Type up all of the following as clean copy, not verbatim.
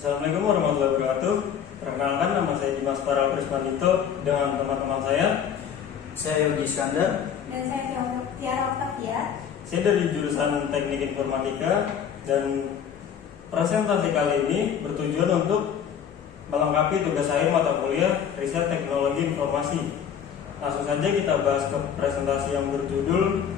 Assalamualaikum warahmatullahi wabarakatuh. Perkenalkan, nama saya Dimas Farel Prismanito dengan teman-teman saya Yogi Iskandar. Dan saya Tiara Octavia. Saya dari jurusan Teknik Informatika, dan presentasi kali ini bertujuan untuk melengkapi tugas akhir mata kuliah Riset Teknologi Informasi. Langsung saja kita bahas ke presentasi yang berjudul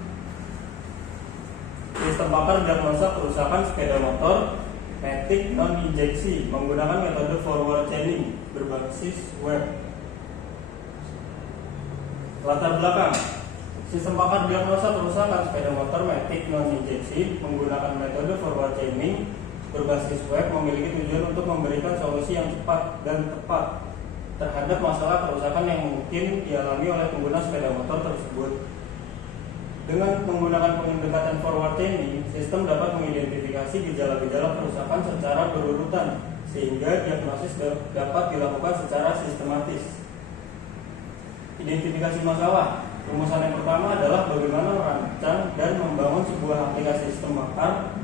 Sistem Bakar Diagnosa Kerusakan Sepeda Motor Matic Non-Injeksi menggunakan metode forward chaining berbasis web. Latar belakang: sistem bakar diagnosa kerusakan sepeda motor Matic Non-Injeksi menggunakan metode forward chaining berbasis web memiliki tujuan untuk memberikan solusi yang cepat dan tepat terhadap masalah kerusakan yang mungkin dialami oleh pengguna sepeda motor tersebut. Dengan menggunakan pendekatan forward chaining, sistem dapat mengidentifikasi gejala-gejala kerusakan secara berurutan sehingga diagnosis dapat dilakukan secara sistematis. Identifikasi masalah. Rumusan yang pertama adalah bagaimana merancang dan membangun sebuah aplikasi sistem bakar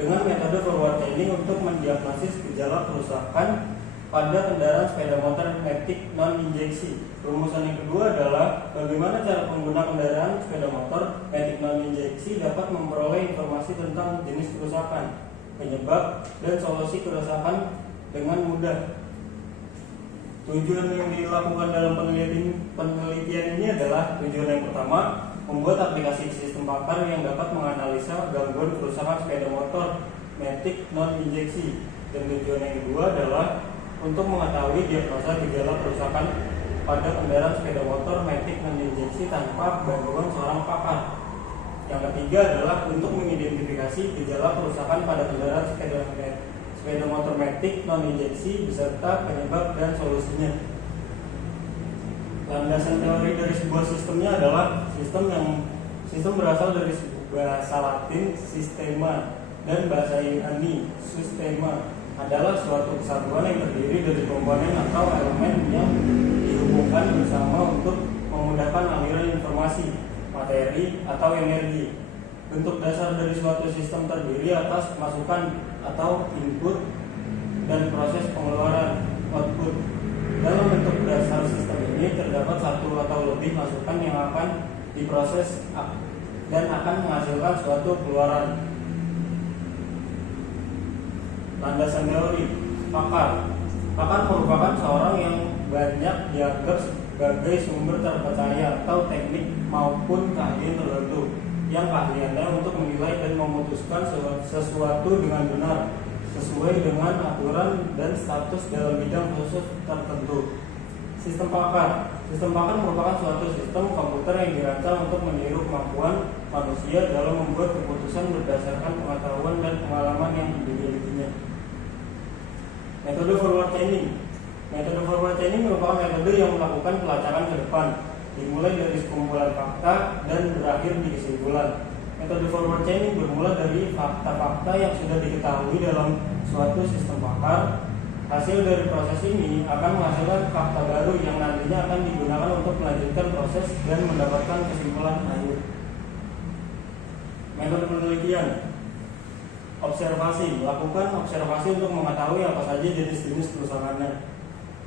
dengan metode forward chaining untuk mendiagnosis gejala kerusakan pada kendaraan sepeda motor Matic Non-Injeksi. Rumusan yang kedua adalah bagaimana cara pengguna kendaraan sepeda motor Matic Non-Injeksi dapat memperoleh informasi tentang jenis kerusakan, penyebab, dan solusi kerusakan dengan mudah. Tujuan yang dilakukan dalam penelitian ini adalah tujuan yang pertama, membuat aplikasi sistem bakar yang dapat menganalisa gangguan kerusakan sepeda motor Matic Non-Injeksi. Dan tujuan yang kedua adalah untuk mengetahui diagnosa gejala kerusakan pada kendaraan sepeda motor Matic Non-Injeksi tanpa bantuan seorang pakar. Yang ketiga adalah untuk mengidentifikasi gejala kerusakan pada kendaraan sepeda motor Matic Non-Injeksi beserta penyebab dan solusinya. Landasan teori dari sebuah sistemnya adalah sistem berasal dari bahasa Latin sistema dan bahasa Yunani systema, adalah suatu kesatuan yang terdiri dari komponen atau elemen yang dihubungkan bersama untuk memudahkan aliran informasi, materi, atau energi. Bentuk dasar dari suatu sistem terdiri atas masukan atau input dan proses pengeluaran output. Dalam bentuk dasar sistem ini terdapat satu atau lebih masukan yang akan diproses dan akan menghasilkan suatu keluaran. Landasan teori. Pakar merupakan seorang yang banyak dianggap sebagai sumber terpercaya atau teknik maupun keahlian tertentu yang keahliannya untuk menilai dan memutuskan sesuatu dengan benar sesuai dengan aturan dan status dalam bidang khusus tertentu. Sistem pakar merupakan suatu sistem komputer yang dirancang untuk meniru kemampuan manusia dalam membuat keputusan berdasarkan pengetahuan dan pengalaman yang dimilikinya. Metode forward chaining merupakan metode yang melakukan pelacakan ke depan, dimulai dari sekumpulan fakta dan berakhir di kesimpulan. Metode forward chaining bermula dari fakta-fakta yang sudah diketahui dalam suatu sistem bakar. Hasil dari proses ini akan menghasilkan fakta baru yang nantinya akan digunakan untuk melanjutkan proses dan mendapatkan kesimpulan akhir. Metode penelitian. Observasi, melakukan observasi untuk mengetahui apa saja jenis-jenis kerusakannya.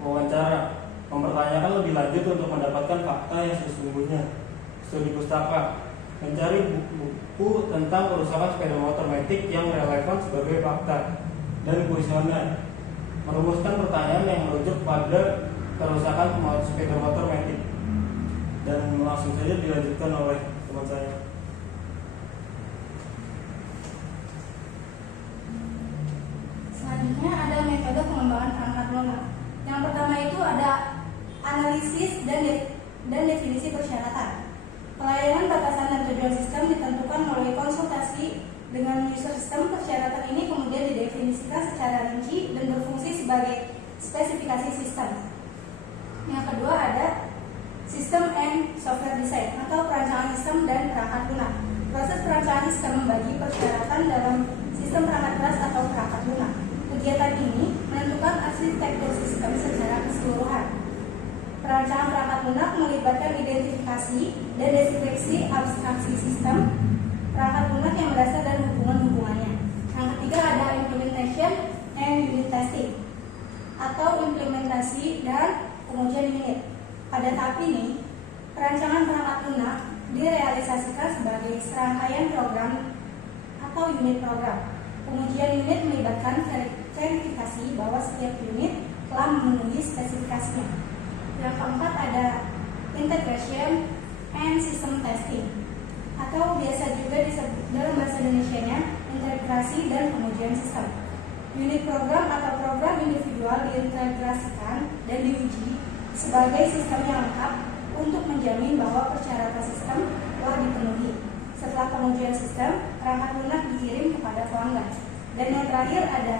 Wawancara, mempertanyakan lebih lanjut untuk mendapatkan fakta yang sesungguhnya. Studi pustaka, mencari buku tentang kerusakan sepeda motor Matic yang relevan sebagai fakta. Dan kuesioner, merumuskan pertanyaan yang merujuk pada kerusakan sepeda motor Matic. Dan langsung saja dilanjutkan oleh teman saya. Selanjutnya ada metode pengembangan perangkat lunak. Yang pertama itu ada analisis dan definisi persyaratan. Pelayanan batasan dan tujuan sistem ditentukan melalui konsultasi dengan user sistem. Persyaratan ini kemudian didefinisikan secara rinci dan berfungsi sebagai spesifikasi sistem. Yang kedua ada sistem and software design atau perancangan sistem dan perangkat lunak. Proses perancangan sistem membagi persyaratan dalam sistem perangkat keras atau perangkat lunak. Kegiatan ini menentukan arsitektur sistem secara keseluruhan. Perancangan perangkat lunak melibatkan identifikasi dan deskripsi abstraksi sistem perangkat lunak yang berasal dari hubungan-hubungannya. Yang ketiga ada implementation and unit testing. pengujian unit. Pada tahap ini, perancangan perangkat lunak direalisasikan sebagai serangkaian program atau unit program. Pengujian unit melibatkan verifikasi bahwa setiap unit telah memenuhi spesifikasinya. Yang keempat ada integration and system testing, atau biasa juga disebut dalam bahasa Indonesianya integrasi dan pengujian sistem. Unit program atau program individual diintegrasikan dan diuji sebagai sistem yang lengkap untuk menjamin bahwa persyaratan sistem telah dipenuhi. Setelah pengujian sistem, perangkat lunak dikirim kepada pelanggan. Dan yang terakhir ada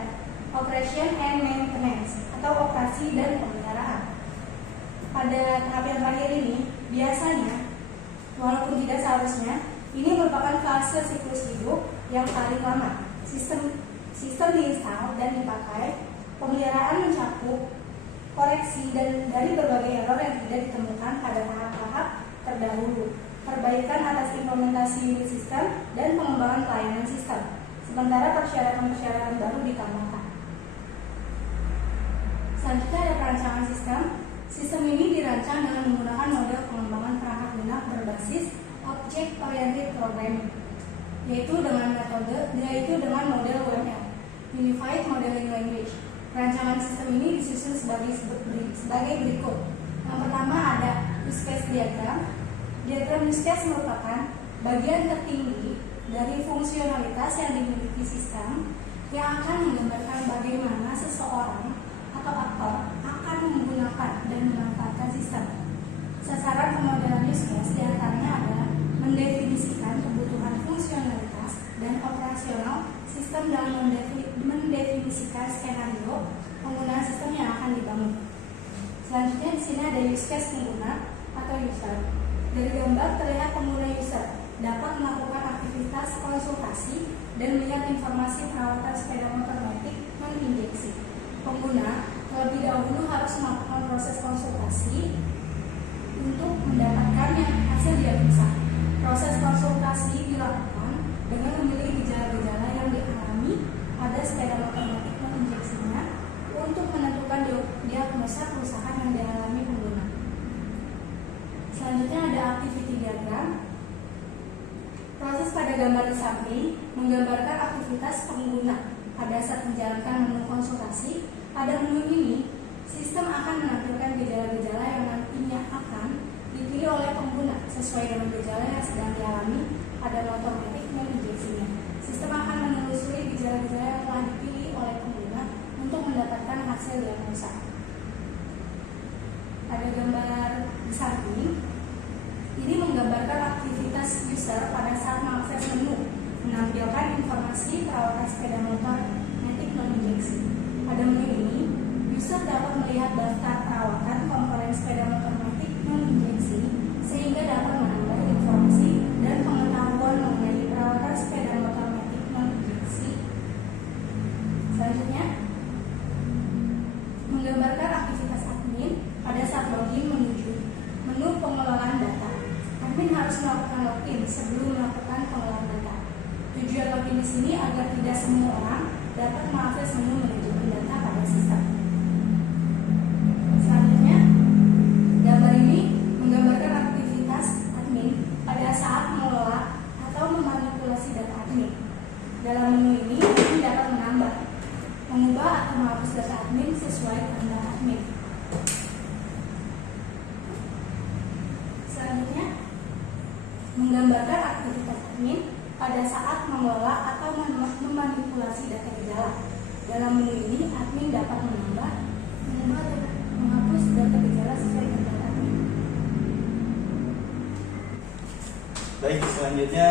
operation and maintenance atau operasi dan pemeliharaan. Pada tahap yang terakhir ini, biasanya walaupun tidak seharusnya, ini merupakan fase siklus hidup yang paling lama. Sistem diinstal dan dipakai, pemeliharaan mencakup koreksi dan dari berbagai error yang tidak ditemukan pada tahap-tahap terdahulu, perbaikan atas implementasi unit sistem, dan pengembangan pelayanan sistem. Sementara persyaratan-persyaratan baru ditambahkan. Selanjutnya ada perancangan sistem. Sistem ini dirancang dengan menggunakan model pengembangan perangkat lunak berbasis Object Oriented Programming, yaitu dengan model UML, Unified Modeling Language. Rancangan sistem ini disusun sebagai berikut. Yang pertama ada use case diagram. Diagram use case merupakan bagian tertinggi dari fungsionalitas yang dimiliki sistem yang akan menggambarkan bagaimana seseorang atau aktor akan menggunakan dan memanfaatkan sistem. Sasaran pemodelan use case diantaranya adalah mendefinisikan kebutuhan fungsionalitas dan operasional sistem dalam mendefinisikan skenario penggunaan sistem yang akan dibangun. Selanjutnya di sini ada use case pengguna atau user. Dari gambar terlihat pengguna user dapat melakukan aktivitas konsultasi dan melihat informasi perawatan sepeda motor metik non-injeksi. Pengguna terlebih dahulu harus melakukan proses konsultasi untuk mendapatkan hasil diagnosa. Proses konsultasi dilakukan dengan memilih gejala-gejala yang dialami pada sepeda motor metik non-injeksinya untuk menentukan diagnosa kerusakan yang dialami pengguna. Selanjutnya ada activity diagram. Proses pada gambar di samping menggambarkan aktivitas pengguna pada saat menjalankan menu konsultasi. Pada menu ini, sistem akan menampilkan gejala-gejala yang nantinya akan dipilih oleh pengguna sesuai dengan gejala yang sedang dialami pada motor metik non-injeksinya. Sistem akan menelusuri gejala-gejala yang telah dipilih oleh pengguna untuk mendapatkan hasil diagnosa. Pada gambar di samping, ini menggambarkan aktivitas user pada saat mengakses menu, menampilkan informasi perawatan sepeda motor metik non-injeksi. Pada menu ini, user dapat melihat daftar perawatan komponen sepeda motor metik non-injeksi sehingga dapat menambah informasi dan pengetahuan mengenai perawatan sepeda motor metik non-injeksi. Selanjutnya, menggambarkan aktivitas admin pada saat login menuju menu pengelolaan data. Admin harus melakukan login sebelum melakukan pengelolaan data. Tujuan login di sini agar tidak semua orang dapat mengakses menu manajemen data pada sistem. Selanjutnya, gambar ini menggambarkan aktivitas admin pada saat mengelola atau memanipulasi data admin. Dalam menu ini, admin dapat menambah, mengubah atau menghapus data admin sesuai kehendak admin. Selanjutnya, menggambarkan aktivitas admin pada saat mengelola atau memanipulasi data gejala. Dalam menu ini, admin dapat menambah, mengubah, dan menghapus data gejala sesuai kehendak admin. Baik, selanjutnya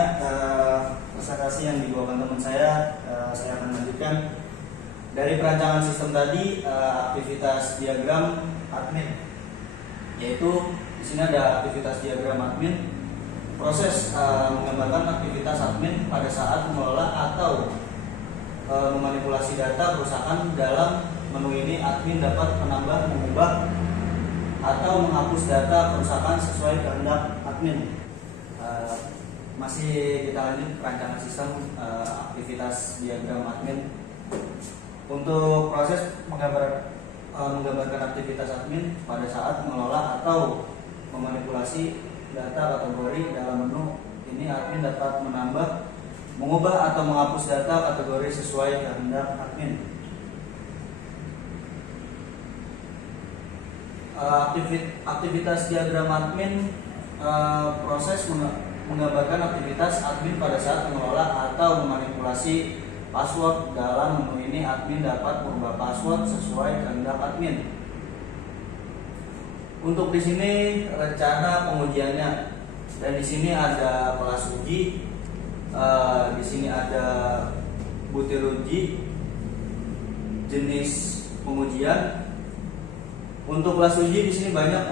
presentasi yang dibawakan teman saya akan lanjutkan. Dari perancangan sistem tadi, aktivitas diagram admin, yaitu di sini ada aktivitas diagram admin. Proses menggambarkan aktivitas admin pada saat mengelola atau memanipulasi data kerusakan. Dalam menu ini, admin dapat menambah, mengubah, atau menghapus data kerusakan sesuai kehendak admin. Masih kita lanjut perancangan sistem, aktivitas diagram admin. Untuk proses menggambar menggambarkan aktivitas admin pada saat mengelola atau memanipulasi data kategori dalam menu. Ini admin dapat menambah, mengubah atau menghapus data kategori sesuai kehendak admin. Aktivitas diagram admin, proses menggambarkan aktivitas admin pada saat mengelola atau memanipulasi password. Dalam menu ini admin dapat merubah password sesuai kehendak admin. Untuk di sini rencana pengujiannya, dan di sini ada kelas uji, di sini ada butir uji, jenis pengujian. Untuk kelas uji di sini banyak,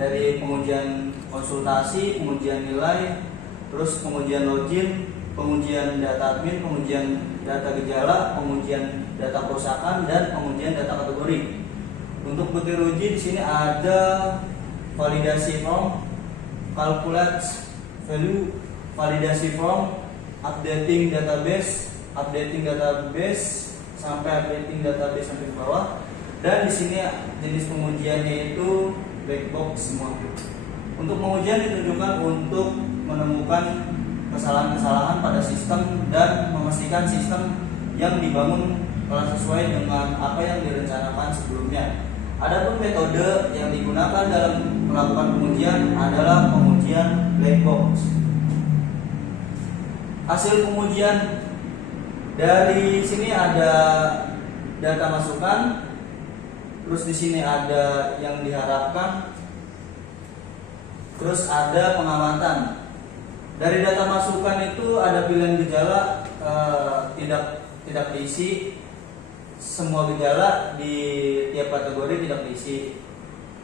dari pengujian konsultasi, pengujian nilai, terus pengujian login, pengujian data admin, pengujian data gejala, pengujian data kerusakan, dan pengujian data kategori. Untuk butir uji di sini ada validasi form, calculate value, validasi form, updating database sampai updating database sampai ke bawah. Dan di sini jenis pengujiannya itu black box semua. Untuk pengujian ditujukan untuk menemukan kesalahan-kesalahan pada sistem dan memastikan sistem yang dibangun telah sesuai dengan apa yang direncanakan sebelumnya. Adapun metode yang digunakan dalam melakukan pengujian adalah pengujian black box. Hasil pengujian dari sini ada data masukan, terus di sini ada yang diharapkan, terus ada pengamatan. Dari data masukan itu ada pilihan gejala, tidak diisi. Semua gejala di tiap kategori tidak diisi.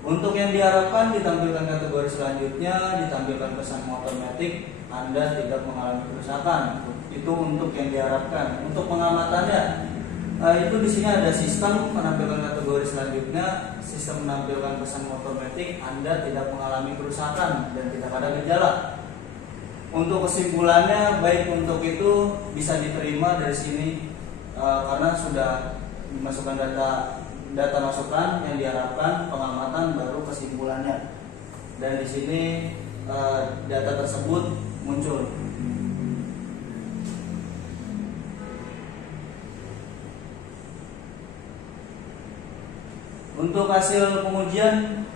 Untuk yang diharapkan ditampilkan kategori selanjutnya, ditampilkan pesan otomatik, Anda tidak mengalami kerusakan. Itu untuk yang diharapkan. Untuk pengamatannya, itu di sini ada sistem menampilkan kategori selanjutnya, sistem menampilkan pesan otomatik, Anda tidak mengalami kerusakan dan tidak ada gejala. Untuk kesimpulannya, baik untuk itu bisa diterima dari sini, karena sudah dimasukkan data masukan yang diharapkan, pengamatan, baru kesimpulannya. Dan di sini data tersebut muncul. Untuk hasil pengujian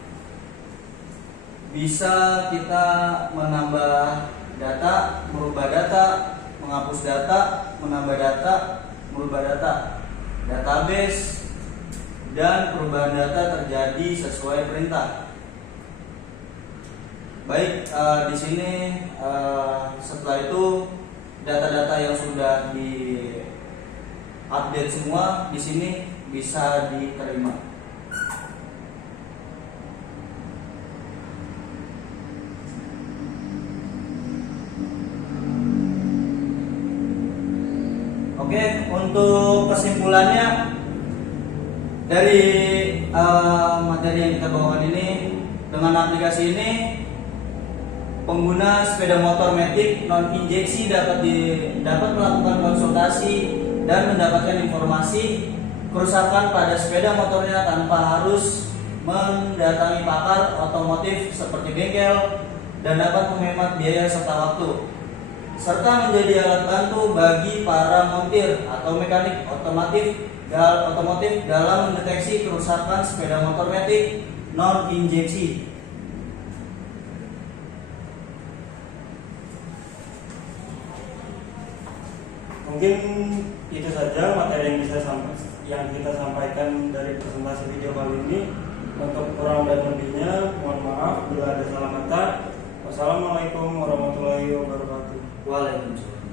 bisa kita menambah data, merubah data, menghapus data, menambah data, merubah data, database, dan perubahan data terjadi sesuai perintah. Baik, di sini setelah itu data-data yang sudah di update semua di sini bisa diterima. Oke, untuk kesimpulannya dari materi yang kita bawakan ini, dengan aplikasi ini pengguna sepeda motor Matic non injeksi dapat melakukan konsultasi dan mendapatkan informasi kerusakan pada sepeda motornya tanpa harus mendatangi pakar otomotif seperti bengkel, dan dapat menghemat biaya serta waktu, serta menjadi alat bantu bagi para montir atau mekanik otomotif dalam mendeteksi kerusakan sepeda motor Matic non injeksi. Mungkin itu saja materi yang kita sampaikan dari presentasi video kali ini. Untuk kurang dan lebihnya mohon maaf bila ada salah kata. Wassalamualaikum warahmatullahi wabarakatuh. Waalaikumsalam.